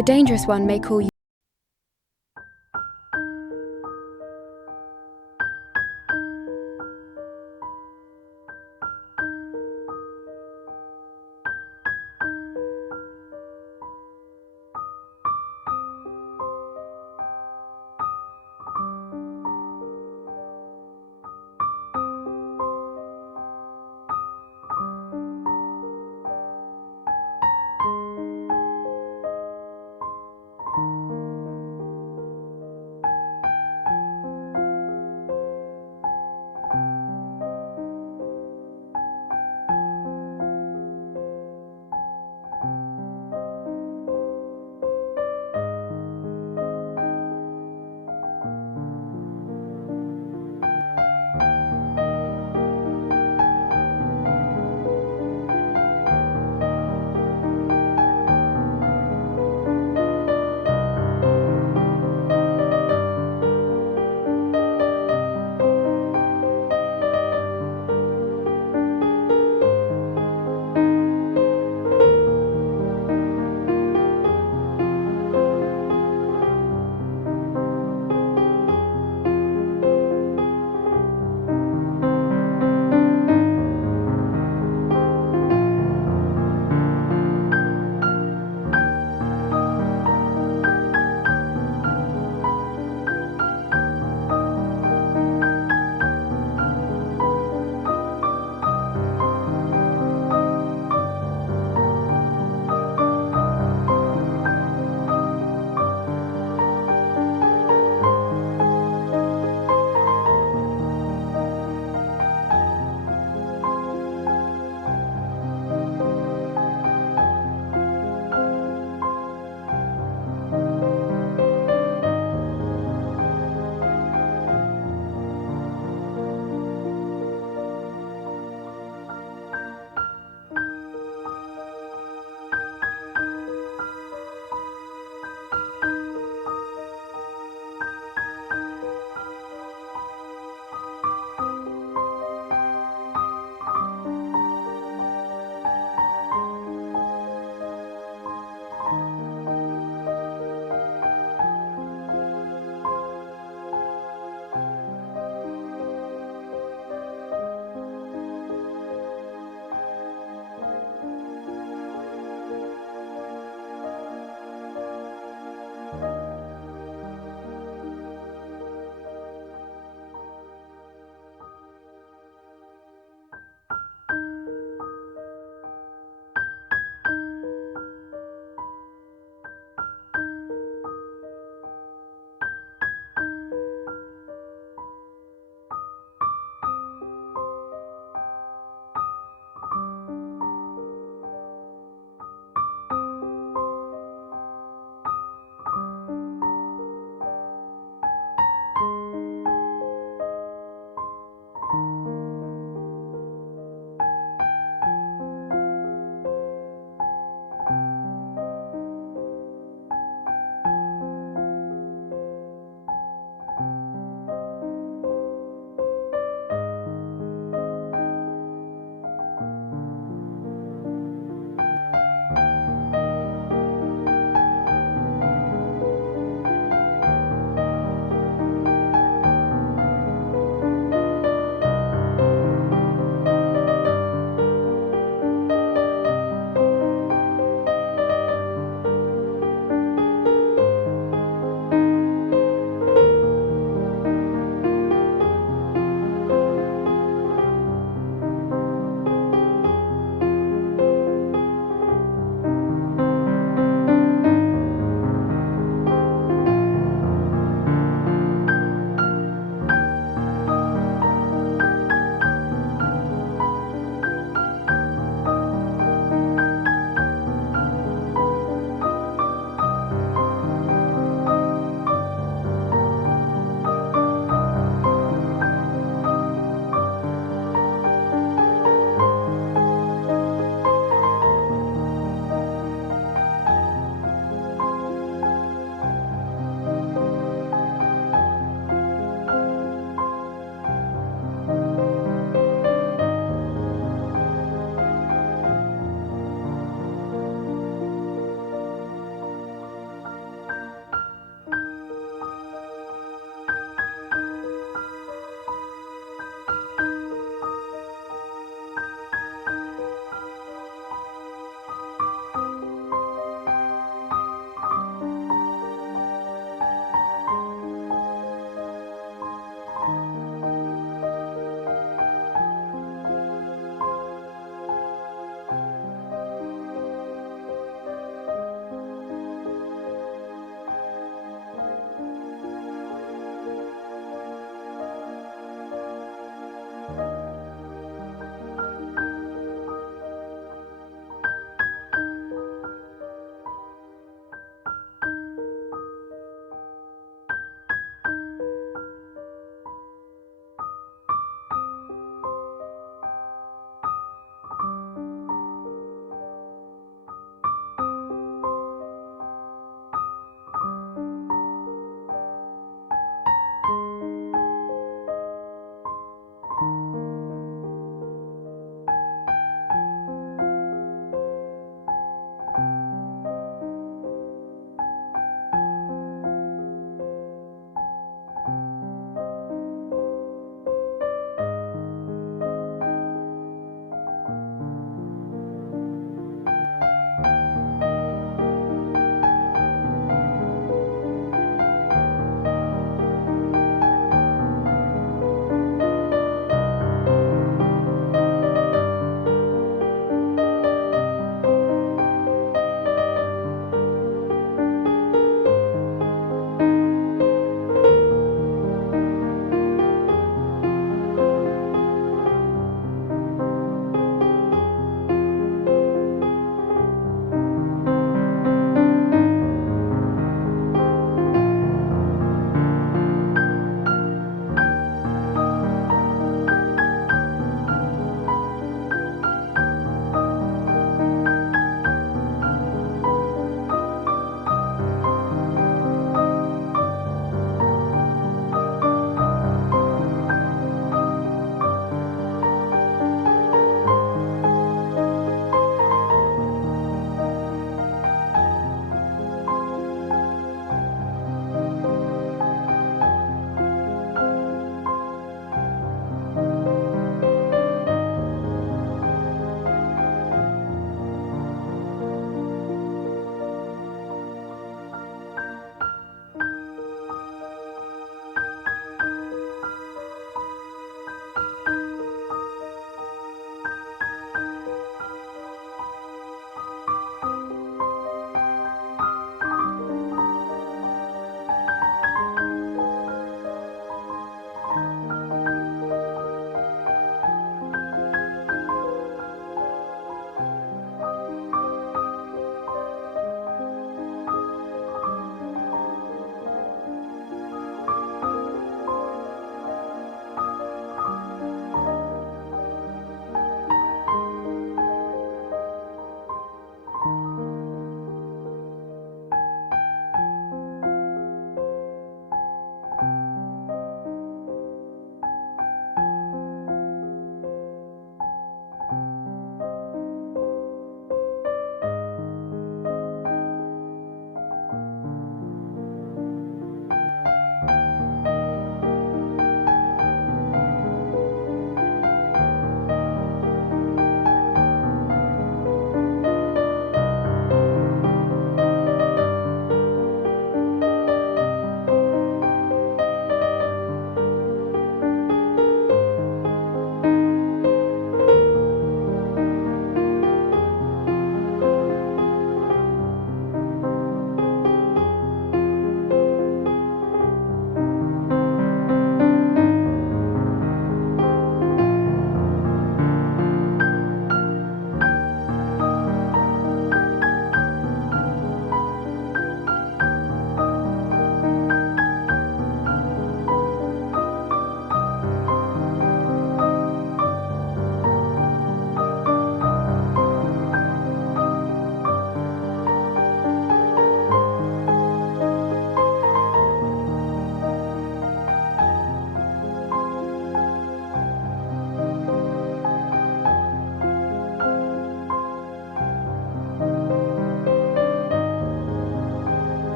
The dangerous one may call you.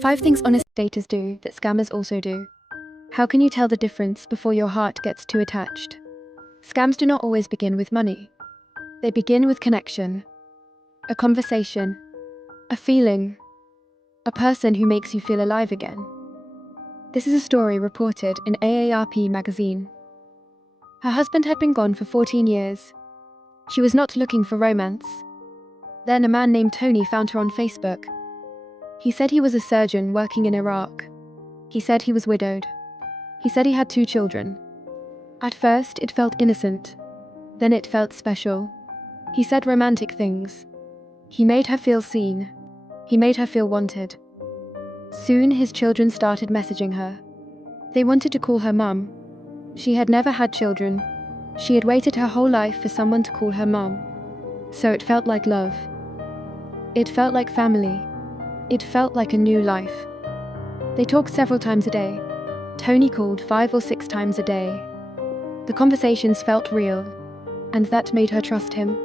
5 things honest daters do that scammers also do. How can you tell the difference before your heart gets too attached? Scams do not always begin with money. They begin with connection, a conversation, a feeling, a person who makes you feel alive again. This is a story reported in AARP magazine. Her husband had been gone for 14 years. She was not looking for romance. Then a man named Tony found her on Facebook. He said he was a surgeon working in Iraq. He said he was widowed. He said he had 2 children. At first, it felt innocent. Then it felt special. He said romantic things. He made her feel seen. He made her feel wanted. Soon, his children started messaging her. They wanted to call her mum. She had never had children. She had waited her whole life for someone to call her mum. So it felt like love. It felt like family. It felt like a new life. They talked several times a day. Tony called 5 or 6 times a day. The conversations felt real, and that made her trust him.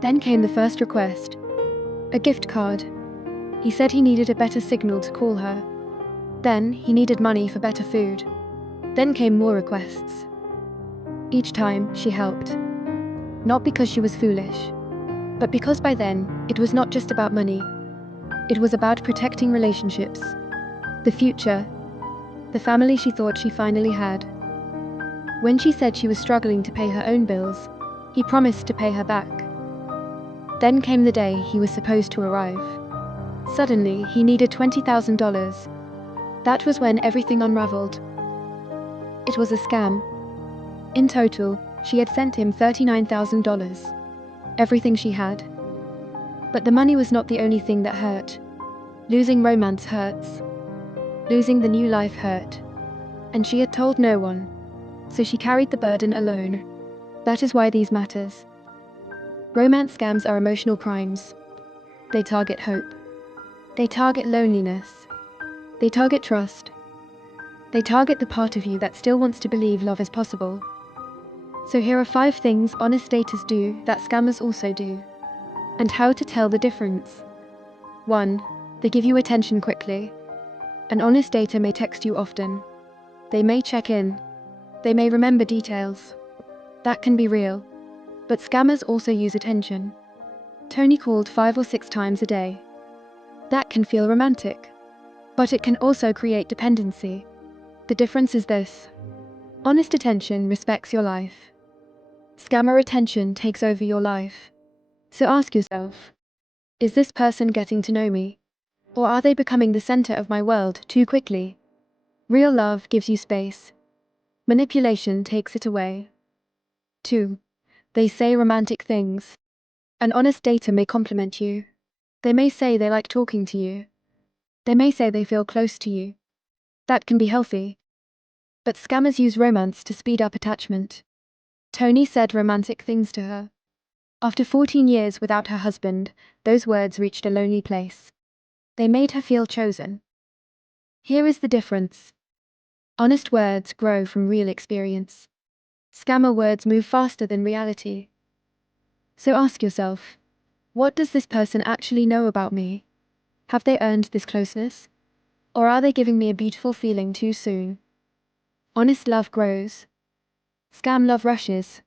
Then came the first request. A gift card. He said he needed a better signal to call her. Then he needed money for better food. Then came more requests. Each time she helped. Not because she was foolish, but because by then it was not just about money. It was about protecting relationships, the future, the family she thought she finally had. When she said she was struggling to pay her own bills, he promised to pay her back. Then came the day he was supposed to arrive. Suddenly, he needed $20,000. That was when everything unraveled. It was a scam. In total, she had sent him $39,000. Everything she had. But the money was not the only thing that hurt. Losing romance hurts. Losing the new life hurt. And she had told no one. So she carried the burden alone. That is why these matters. Romance scams are emotional crimes. They target hope. They target loneliness. They target trust. They target the part of you that still wants to believe love is possible. So here are 5 things honest daters do that scammers also do. And how to tell the difference. 1. They give you attention quickly. An honest dater may text you often. They may check in. They may remember details. That can be real. But scammers also use attention. Tony called 5 or 6 times a day. That can feel romantic. But it can also create dependency. The difference is this. Honest attention respects your life. Scammer attention takes over your life. So ask yourself, is this person getting to know me? Or are they becoming the center of my world too quickly? Real love gives you space. Manipulation takes it away. 2. They say romantic things. An honest dater may compliment you. They may say they like talking to you. They may say they feel close to you. That can be healthy. But scammers use romance to speed up attachment. Tony said romantic things to her. After 14 years without her husband, those words reached a lonely place. They made her feel chosen. Here is the difference. Honest words grow from real experience. Scammer words move faster than reality. So ask yourself, what does this person actually know about me? Have they earned this closeness? Or are they giving me a beautiful feeling too soon? Honest love grows. Scam love rushes.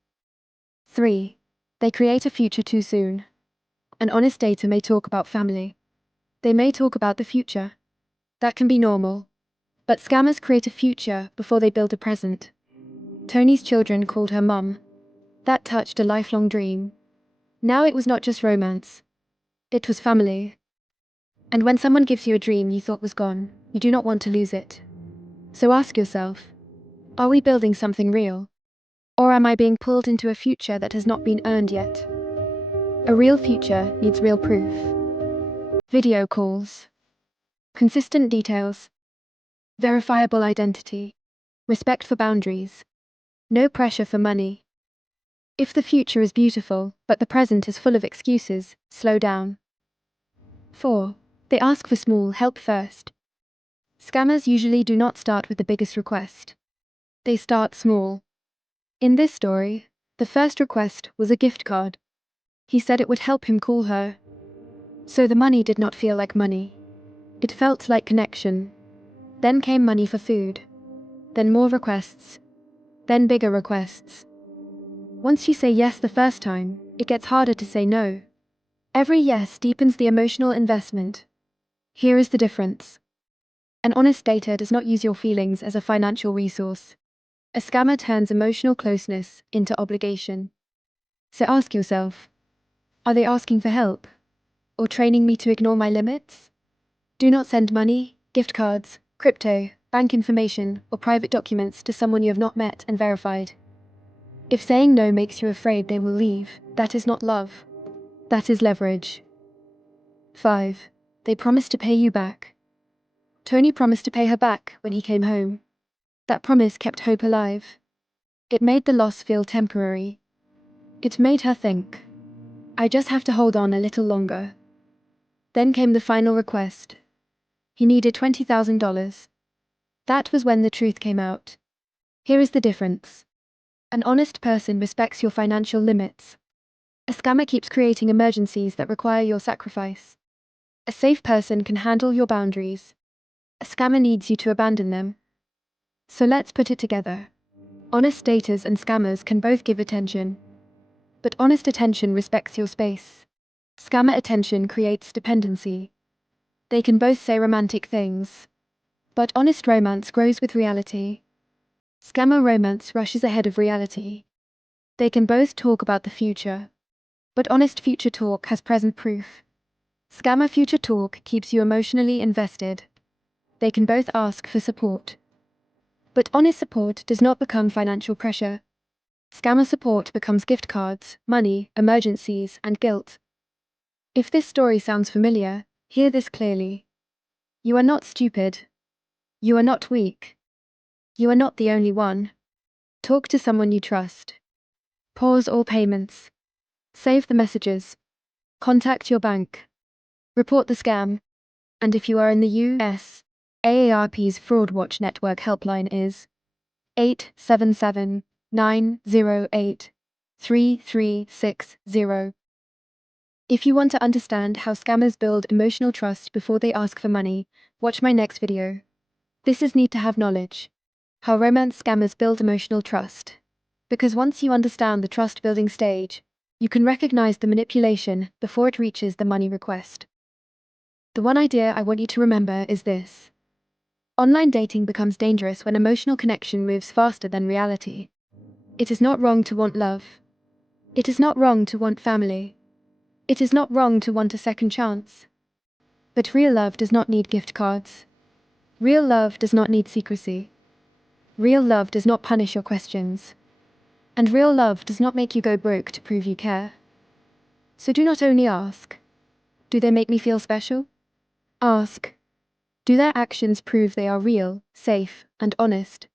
3. They create a future too soon. An honest dater may talk about family. They may talk about the future. That can be normal. But scammers create a future before they build a present. Tony's children called her mum. That touched a lifelong dream. Now it was not just romance. It was family. And when someone gives you a dream you thought was gone, you do not want to lose it. So ask yourself, are we building something real? Or am I being pulled into a future that has not been earned yet? A real future needs real proof. Video calls. Consistent details. Verifiable identity. Respect for boundaries. No pressure for money. If the future is beautiful, but the present is full of excuses, slow down. 4. They ask for small help first. Scammers usually do not start with the biggest request. They start small. In this story, the first request was a gift card. He said it would help him call her. So the money did not feel like money. It felt like connection. Then came money for food. Then more requests. Then bigger requests. Once you say yes the first time, it gets harder to say no. Every yes deepens the emotional investment. Here is the difference. An honest dater does not use your feelings as a financial resource. A scammer turns emotional closeness into obligation. So ask yourself, are they asking for help? Or training me to ignore my limits? Do not send money, gift cards, crypto, bank information, or private documents to someone you have not met and verified. If saying no makes you afraid they will leave, that is not love. That is leverage. 5. They promise to pay you back. Tony promised to pay her back when he came home. That promise kept hope alive. It made the loss feel temporary. It made her think, I just have to hold on a little longer. Then came the final request. He needed $20,000. That was when the truth came out. Here is the difference. An honest person respects your financial limits. A scammer keeps creating emergencies that require your sacrifice. A safe person can handle your boundaries. A scammer needs you to abandon them. So let's put it together. Honest daters and scammers can both give attention. But honest attention respects your space. Scammer attention creates dependency. They can both say romantic things. But honest romance grows with reality. Scammer romance rushes ahead of reality. They can both talk about the future. But honest future talk has present proof. Scammer future talk keeps you emotionally invested. They can both ask for support. But honest support does not become financial pressure. Scammer support becomes gift cards, money, emergencies, and guilt. If this story sounds familiar, hear this clearly. You are not stupid. You are not weak. You are not the only one. Talk to someone you trust. Pause all payments. Save the messages. Contact your bank. Report the scam. And if you are in the US, AARP's Fraud Watch Network helpline is 877-908-3360. If you want to understand how scammers build emotional trust before they ask for money, watch my next video. This is need to have knowledge. How romance scammers build emotional trust. Because once you understand the trust building stage, you can recognize the manipulation before it reaches the money request. The one idea I want you to remember is this. Online dating becomes dangerous when emotional connection moves faster than reality. It is not wrong to want love. It is not wrong to want family. It is not wrong to want a second chance. But real love does not need gift cards. Real love does not need secrecy. Real love does not punish your questions. And real love does not make you go broke to prove you care. So do not only ask, do they make me feel special? Ask, do their actions prove they are real, safe, and honest?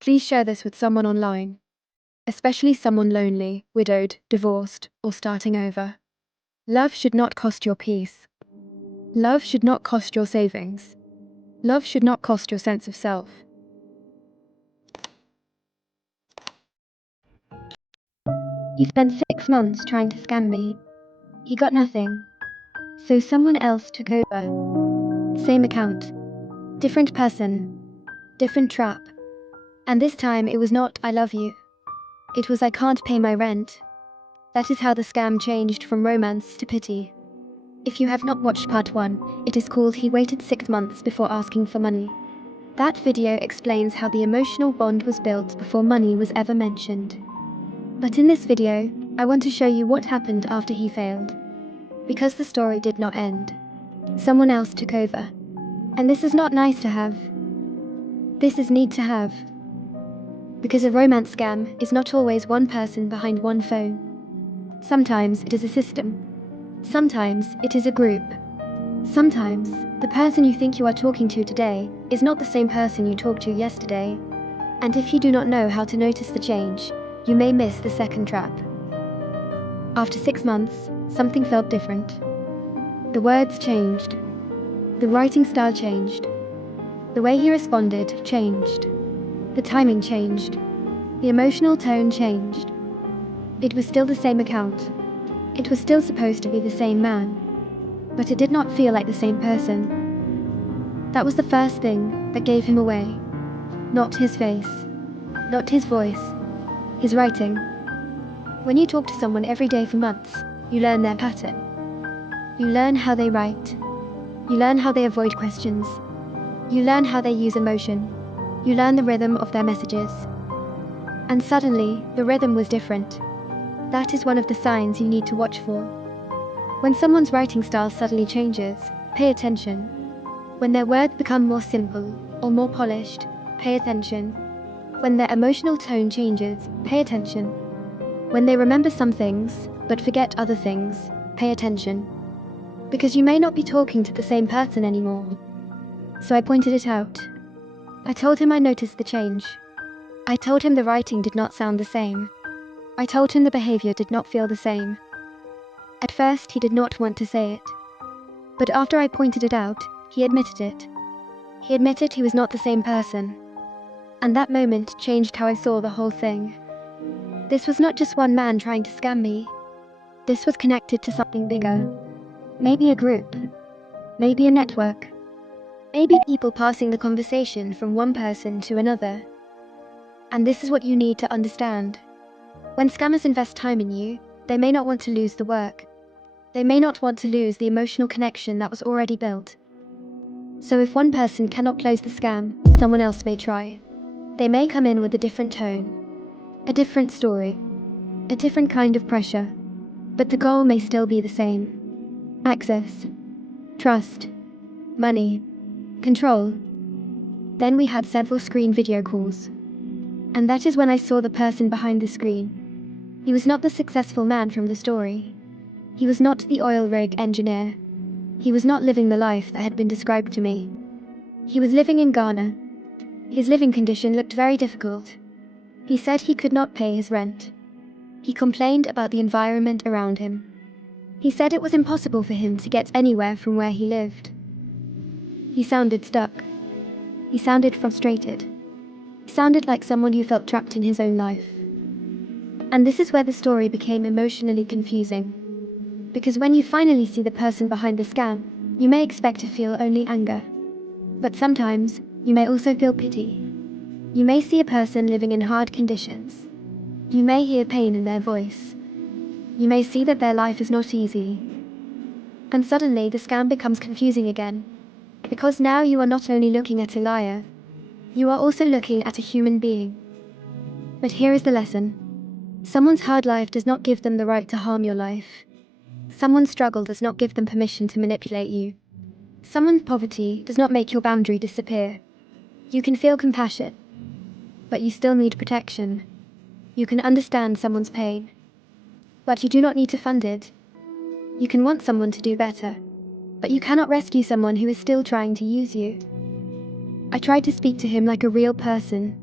Please share this with someone online, especially someone lonely, widowed, divorced, or starting over. Love should not cost your peace. Love should not cost your savings. Love should not cost your sense of self. He spent 6 months trying to scam me. He got nothing. So someone else took over. Same account. Different person. Different trap. And this time it was not I love you. It was I can't pay my rent. That is how the scam changed from romance to pity. If you have not watched part 1, it is called He Waited 6 Months Before Asking for Money. That video explains how the emotional bond was built before money was ever mentioned. But in this video, I want to show you what happened after he failed. Because the story did not end. Someone else took over. And this is not nice to have. This is need to have. Because a romance scam is not always one person behind one phone. Sometimes it is a system. Sometimes it is a group. Sometimes the person you think you are talking to today is not the same person you talked to yesterday. And if you do not know how to notice the change, you may miss the second trap. After 6 months, something felt different. The words changed. The writing style changed. The way he responded changed. The timing changed. The emotional tone changed. It was still the same account. It was still supposed to be the same man. But it did not feel like the same person. That was the first thing that gave him away. Not his face, not his voice, his writing. When you talk to someone every day for months, you learn their pattern. You learn how they write. You learn how they avoid questions. You learn how they use emotion. You learn the rhythm of their messages. And suddenly, the rhythm was different. That is one of the signs you need to watch for. When someone's writing style suddenly changes, pay attention. When their words become more simple or more polished, pay attention. When their emotional tone changes, pay attention. When they remember some things, but forget other things, pay attention. Because you may not be talking to the same person anymore. So I pointed it out. I told him I noticed the change. I told him the writing did not sound the same. I told him the behavior did not feel the same. At first, he did not want to say it. But after I pointed it out, he admitted it. He admitted he was not the same person. And that moment changed how I saw the whole thing. This was not just one man trying to scam me. This was connected to something bigger. Maybe a group. Maybe a network. Maybe people passing the conversation from one person to another. And this is what you need to understand. When scammers invest time in you, they may not want to lose the work. They may not want to lose the emotional connection that was already built. So if one person cannot close the scam, someone else may try. They may come in with a different tone, a different story, a different kind of pressure. But the goal may still be the same. Access, trust, money, control. Then we had several screen video calls. And that is when I saw the person behind the screen. He was not the successful man from the story. He was not the oil rig engineer. He was not living the life that had been described to me. He was living in Ghana. His living condition looked very difficult. He said he could not pay his rent. He complained about the environment around him. He said it was impossible for him to get anywhere from where he lived. He sounded stuck. He sounded frustrated. He sounded like someone who felt trapped in his own life. And this is where the story became emotionally confusing. Because when you finally see the person behind the scam, you may expect to feel only anger. But sometimes, you may also feel pity. You may see a person living in hard conditions. You may hear pain in their voice. You may see that their life is not easy. And suddenly the scam becomes confusing again. Because now you are not only looking at a liar, you are also looking at a human being. But here is the lesson. Someone's hard life does not give them the right to harm your life. Someone's struggle does not give them permission to manipulate you. Someone's poverty does not make your boundary disappear. You can feel compassion, but you still need protection. You can understand someone's pain, but you do not need to fund it. You can want someone to do better, but you cannot rescue someone who is still trying to use you. I tried to speak to him like a real person.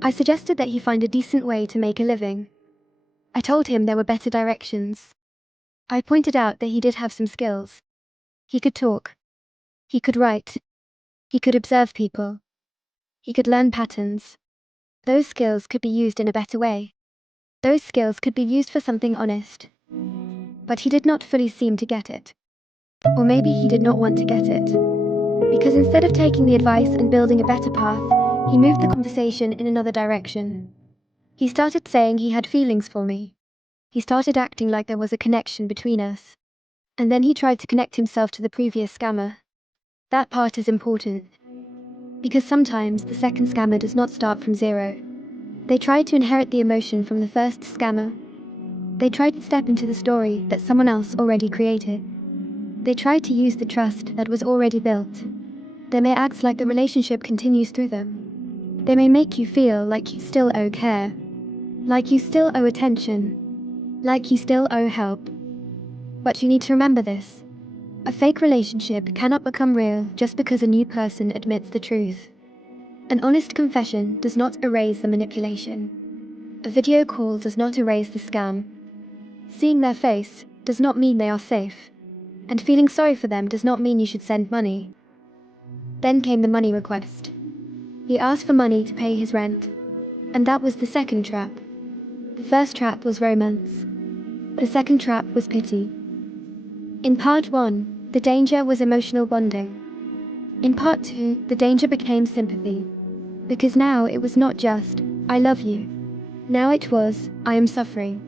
I suggested that he find a decent way to make a living. I told him there were better directions. I pointed out that he did have some skills. He could talk. He could write. He could observe people. He could learn patterns. Those skills could be used in a better way. Those skills could be used for something honest. But he did not fully seem to get it. Or maybe he did not want to get it. Because instead of taking the advice and building a better path, he moved the conversation in another direction. He started saying he had feelings for me. He started acting like there was a connection between us. And then he tried to connect himself to the previous scammer. That part is important. Because sometimes the second scammer does not start from zero. They tried to inherit the emotion from the first scammer. They tried to step into the story that someone else already created. They tried to use the trust that was already built. They may act like the relationship continues through them. They may make you feel like you still owe care, like you still owe attention, like you still owe help. But you need to remember this. A fake relationship cannot become real just because a new person admits the truth. An honest confession does not erase the manipulation. A video call does not erase the scam. Seeing their face does not mean they are safe. And feeling sorry for them does not mean you should send money. Then came the money request. He asked for money to pay his rent. And that was the second trap. The first trap was romance. The second trap was pity. In part 1, the danger was emotional bonding. In part 2, the danger became sympathy. Because now it was not just, I love you. Now it was, I am suffering.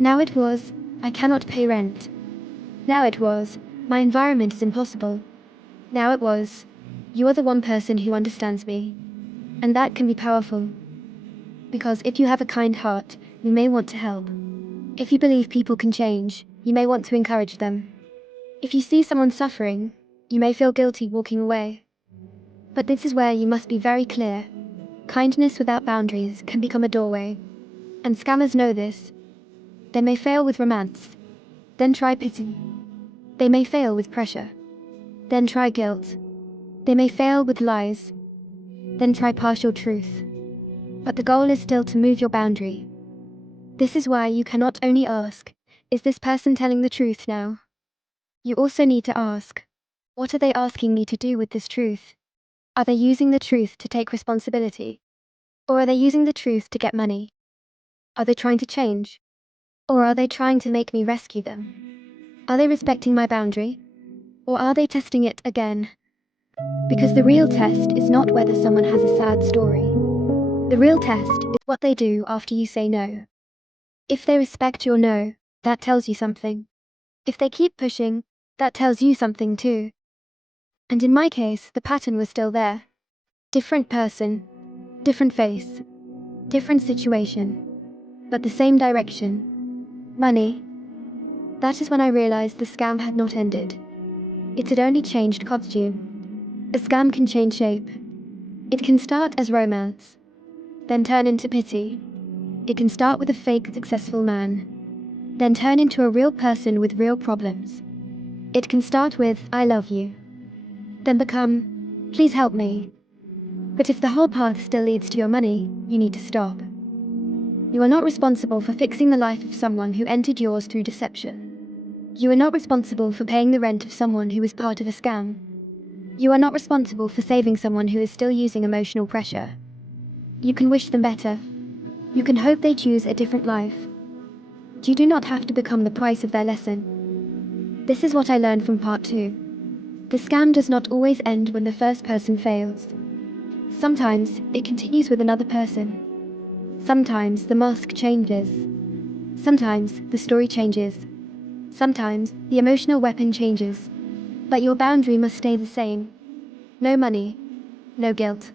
Now it was, I cannot pay rent. Now it was, my environment is impossible. Now it was, you are the one person who understands me. And that can be powerful. Because if you have a kind heart, you may want to help. If you believe people can change, you may want to encourage them. If you see someone suffering, you may feel guilty walking away. But this is where you must be very clear. Kindness without boundaries can become a doorway. And scammers know this. They may fail with romance. Then try pity. They may fail with pressure. Then try guilt. They may fail with lies. Then try partial truth. But the goal is still to move your boundary. This is why you cannot only ask, is this person telling the truth now? You also need to ask, what are they asking me to do with this truth? Are they using the truth to take responsibility? Or are they using the truth to get money? Are they trying to change? Or are they trying to make me rescue them? Are they respecting my boundary? Or are they testing it again? Because the real test is not whether someone has a sad story. The real test is what they do after you say no. If they respect your no, that tells you something. If they keep pushing, that tells you something too. And in my case, the pattern was still there. Different person, different face, different situation, but the same direction. Money. That is when I realized the scam had not ended. It had only changed costume. A scam can change shape. It can start as romance, then turn into pity. It can start with a fake successful man, then turn into a real person with real problems. It can start with, I love you, then become, please help me. But if the whole path still leads to your money, you need to stop. You are not responsible for fixing the life of someone who entered yours through deception. You are not responsible for paying the rent of someone who was part of a scam. You are not responsible for saving someone who is still using emotional pressure. You can wish them better. You can hope they choose a different life. You do not have to become the price of their lesson. This is what I learned from part 2. The scam does not always end when the first person fails. Sometimes it continues with another person. Sometimes the mask changes. Sometimes the story changes. Sometimes the emotional weapon changes. But your boundary must stay the same. No money, no guilt,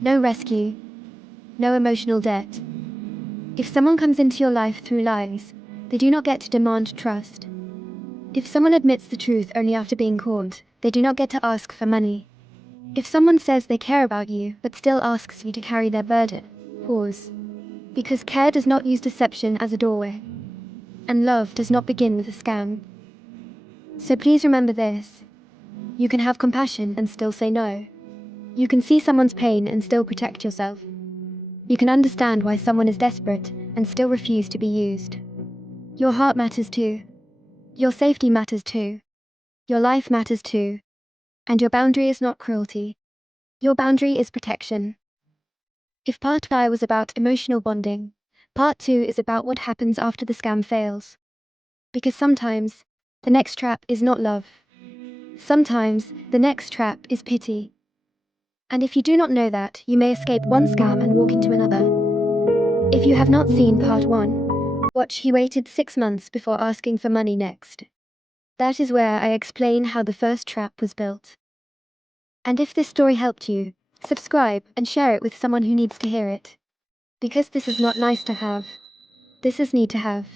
no rescue, no emotional debt. If someone comes into your life through lies, they do not get to demand trust. If someone admits the truth only after being caught, they do not get to ask for money. If someone says they care about you but still asks you to carry their burden, pause. Because care does not use deception as a doorway. And love does not begin with a scam. So please remember this. You can have compassion and still say no. You can see someone's pain and still protect yourself. You can understand why someone is desperate and still refuse to be used. Your heart matters too. Your safety matters too. Your life matters too. And your boundary is not cruelty. Your boundary is protection. If part 1 was about emotional bonding, part 2 is about what happens after the scam fails. Because sometimes, the next trap is not love. Sometimes, the next trap is pity. And if you do not know that, you may escape one scam and walk into another. If you have not seen part 1, watch He Waited 6 Months Before Asking for Money next. That is where I explain how the first trap was built. And if this story helped you, subscribe and share it with someone who needs to hear it. Because this is not nice to have. This is need to have.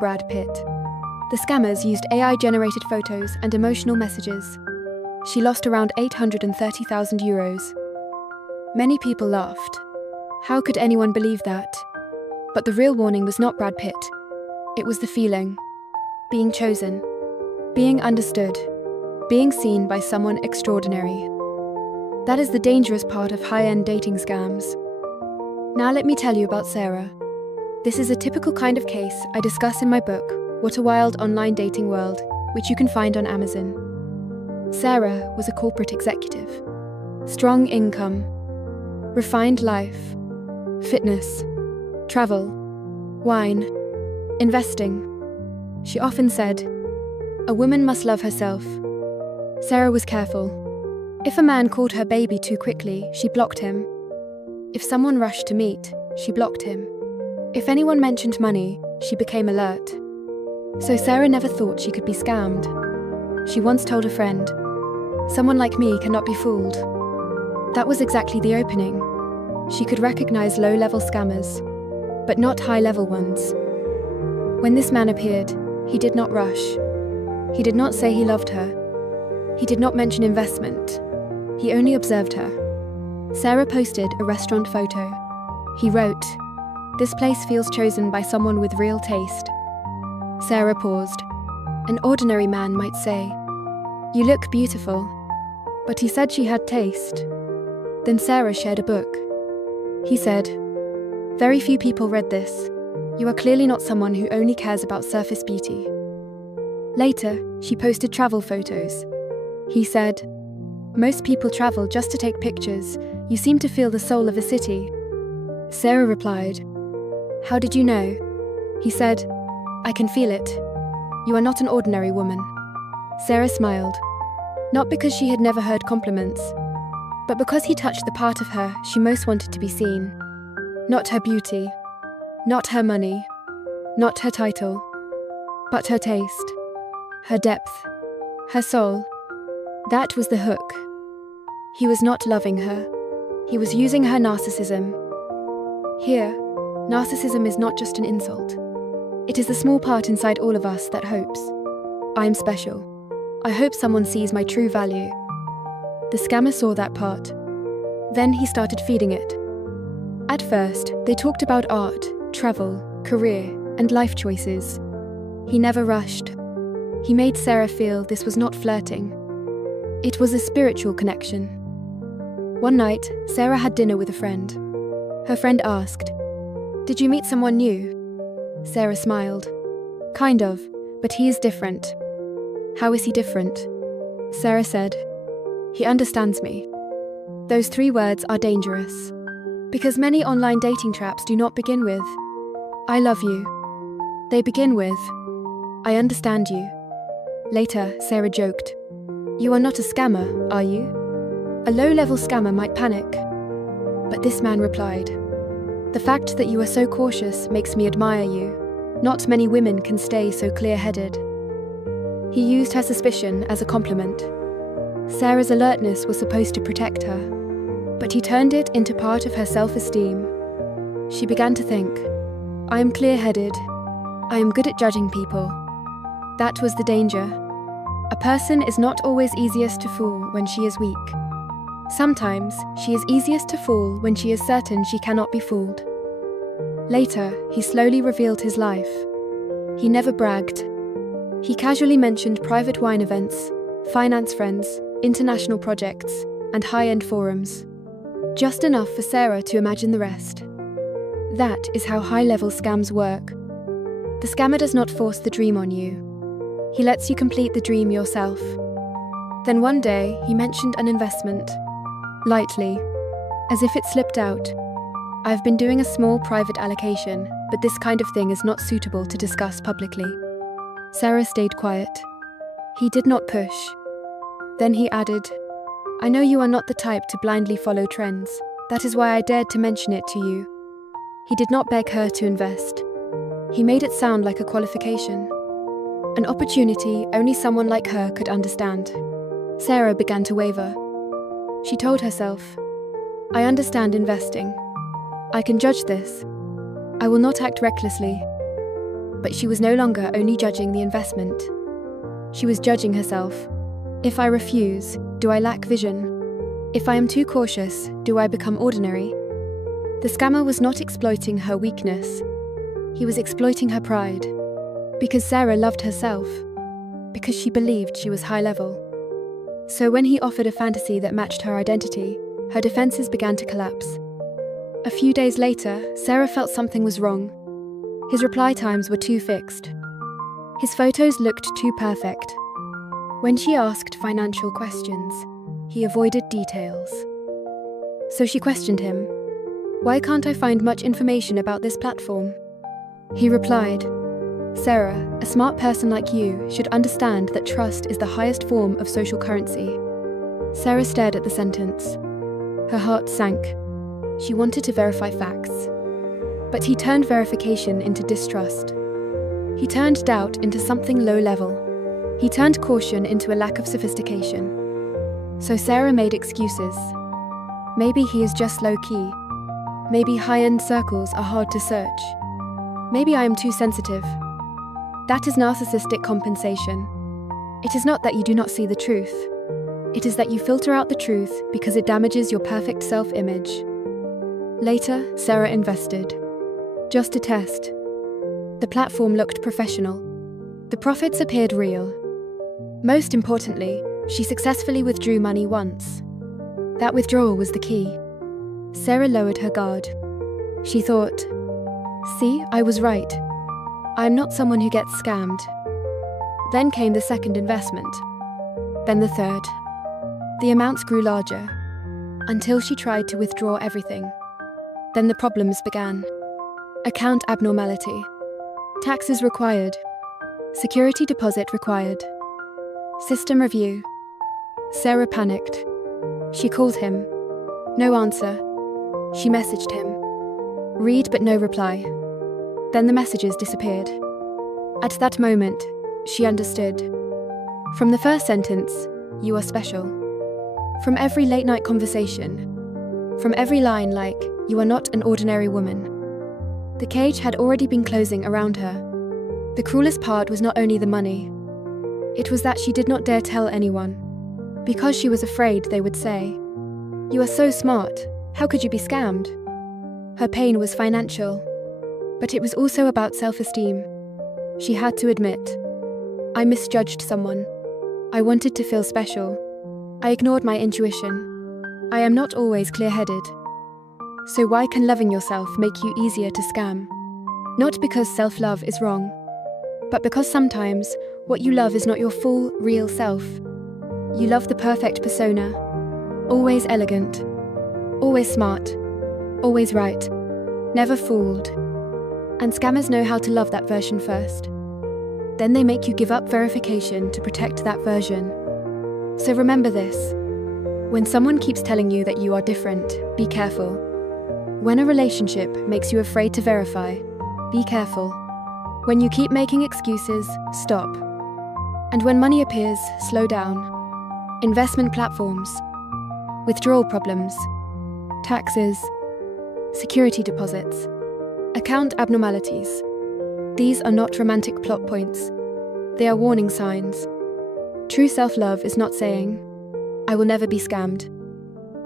Brad Pitt. The scammers used AI-generated photos and emotional messages. She lost around 830,000 euros. Many people laughed. How could anyone believe that? But the real warning was not Brad Pitt. It was the feeling. Being chosen. Being understood. Being seen by someone extraordinary. That is the dangerous part of high-end dating scams. Now let me tell you about Sarah. This is a typical kind of case I discuss in my book, What a Wild Online Dating World, which you can find on Amazon. Sarah was a corporate executive. Strong income. Refined life. Fitness. Travel. Wine. Investing. She often said, "A woman must love herself." Sarah was careful. If a man called her baby too quickly, she blocked him. If someone rushed to meet, she blocked him. If anyone mentioned money, she became alert. So Sarah never thought she could be scammed. She once told a friend, "Someone like me cannot be fooled." That was exactly the opening. She could recognize low-level scammers, but not high-level ones. When this man appeared, he did not rush. He did not say he loved her. He did not mention investment. He only observed her. Sarah posted a restaurant photo. He wrote, "This place feels chosen by someone with real taste." Sarah paused. An ordinary man might say, "You look beautiful." But he said she had taste. Then Sarah shared a book. He said, "Very few people read this. You are clearly not someone who only cares about surface beauty." Later, she posted travel photos. He said, "Most people travel just to take pictures. You seem to feel the soul of a city." Sarah replied, "How did you know?" He said, "I can feel it. You are not an ordinary woman." Sarah smiled, not because she had never heard compliments, but because he touched the part of her she most wanted to be seen. Not her beauty, not her money, not her title, but her taste, her depth, her soul. That was the hook. He was not loving her. He was using her narcissism. Here, narcissism is not just an insult. It is the small part inside all of us that hopes, "I'm special. I hope someone sees my true value." The scammer saw that part. Then he started feeding it. At first, they talked about art, travel, career, and life choices. He never rushed. He made Sarah feel this was not flirting. It was a spiritual connection. One night, Sarah had dinner with a friend. Her friend asked, "Did you meet someone new?" Sarah smiled. "Kind of, but he is different." "How is he different?" Sarah said, "He understands me." Those 3 words are dangerous, because many online dating traps do not begin with, "I love you." They begin with, "I understand you." Later, Sarah joked, "You are not a scammer, are you?" A low-level scammer might panic. But this man replied, "The fact that you are so cautious makes me admire you. Not many women can stay so clear-headed." He used her suspicion as a compliment. Sarah's alertness was supposed to protect her, but he turned it into part of her self-esteem. She began to think, "I am clear-headed. I am good at judging people." That was the danger. A person is not always easiest to fool when she is weak. Sometimes, she is easiest to fool when she is certain she cannot be fooled. Later, he slowly revealed his life. He never bragged. He casually mentioned private wine events, finance friends, international projects, and high-end forums. Just enough for Sarah to imagine the rest. That is how high-level scams work. The scammer does not force the dream on you. He lets you complete the dream yourself. Then one day, he mentioned an investment. Lightly, as if it slipped out. "I've been doing a small private allocation, but this kind of thing is not suitable to discuss publicly." Sarah stayed quiet. He did not push. Then he added, "I know you are not the type to blindly follow trends. That is why I dared to mention it to you." He did not beg her to invest. He made it sound like a qualification. An opportunity only someone like her could understand. Sarah began to waver. She told herself, "I understand investing. I can judge this. I will not act recklessly." But she was no longer only judging the investment. She was judging herself. If I refuse, do I lack vision? If I am too cautious, do I become ordinary? The scammer was not exploiting her weakness. He was exploiting her pride. Because Sarah loved herself. Because she believed she was high level. So when he offered a fantasy that matched her identity, her defenses began to collapse. A few days later, Sarah felt something was wrong. His reply times were too fixed. His photos looked too perfect. When she asked financial questions, he avoided details. So she questioned him. Why can't I find much information about this platform? He replied, Sarah, a smart person like you should understand that trust is the highest form of social currency. Sarah stared at the sentence. Her heart sank. She wanted to verify facts. But he turned verification into distrust. He turned doubt into something low level. He turned caution into a lack of sophistication. So Sarah made excuses. Maybe he is just low-key. Maybe high-end circles are hard to search. Maybe I am too sensitive. That is narcissistic compensation. It is not that you do not see the truth. It is that you filter out the truth because it damages your perfect self-image. Later, Sarah invested. Just to test. The platform looked professional. The profits appeared real. Most importantly, she successfully withdrew money once. That withdrawal was the key. Sarah lowered her guard. She thought, see, I was right. I am not someone who gets scammed. Then came the second investment. Then the third. The amounts grew larger, until she tried to withdraw everything. Then the problems began. Account abnormality. Taxes required. Security deposit required. System review. Sarah panicked. She called him. No answer. She messaged him. Read but no reply. Then the messages disappeared. At that moment, she understood. From the first sentence, you are special. From every late-night conversation. From every line like, you are not an ordinary woman. The cage had already been closing around her. The cruelest part was not only the money. It was that she did not dare tell anyone. Because she was afraid they would say, you are so smart, how could you be scammed? Her pain was financial. But it was also about self-esteem. She had to admit, I misjudged someone. I wanted to feel special. I ignored my intuition. I am not always clear-headed. So why can loving yourself make you easier to scam? Not because self-love is wrong, but because sometimes what you love is not your full, real self. You love the perfect persona. Always elegant. Always smart. Always right. Never fooled. And scammers know how to love that version first. Then they make you give up verification to protect that version. So remember this. When someone keeps telling you that you are different, be careful. When a relationship makes you afraid to verify, be careful. When you keep making excuses, stop. And when money appears, slow down. Investment platforms. Withdrawal problems. Taxes. Security deposits. Account abnormalities. These are not romantic plot points. They are warning signs. True self-love is not saying, I will never be scammed.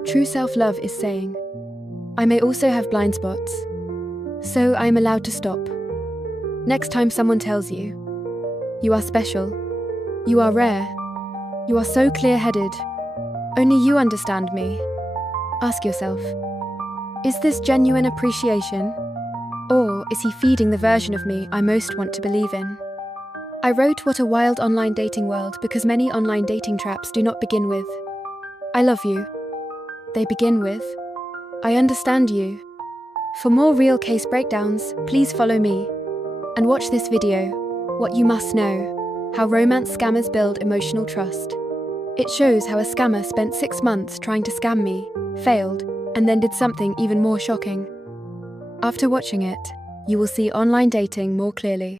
True self-love is saying, I may also have blind spots, so I am allowed to stop. Next time someone tells you, you are special, you are rare, you are so clear-headed, only you understand me, ask yourself, is this genuine appreciation? Or is he feeding the version of me I most want to believe in? I wrote What a Wild Online Dating World because many online dating traps do not begin with, I love you. They begin with, I understand you. For more real case breakdowns, please follow me. And watch this video, What You Must Know, How Romance Scammers Build Emotional Trust. It shows how a scammer spent 6 months trying to scam me, failed, and then did something even more shocking. After watching it, you will see online dating more clearly.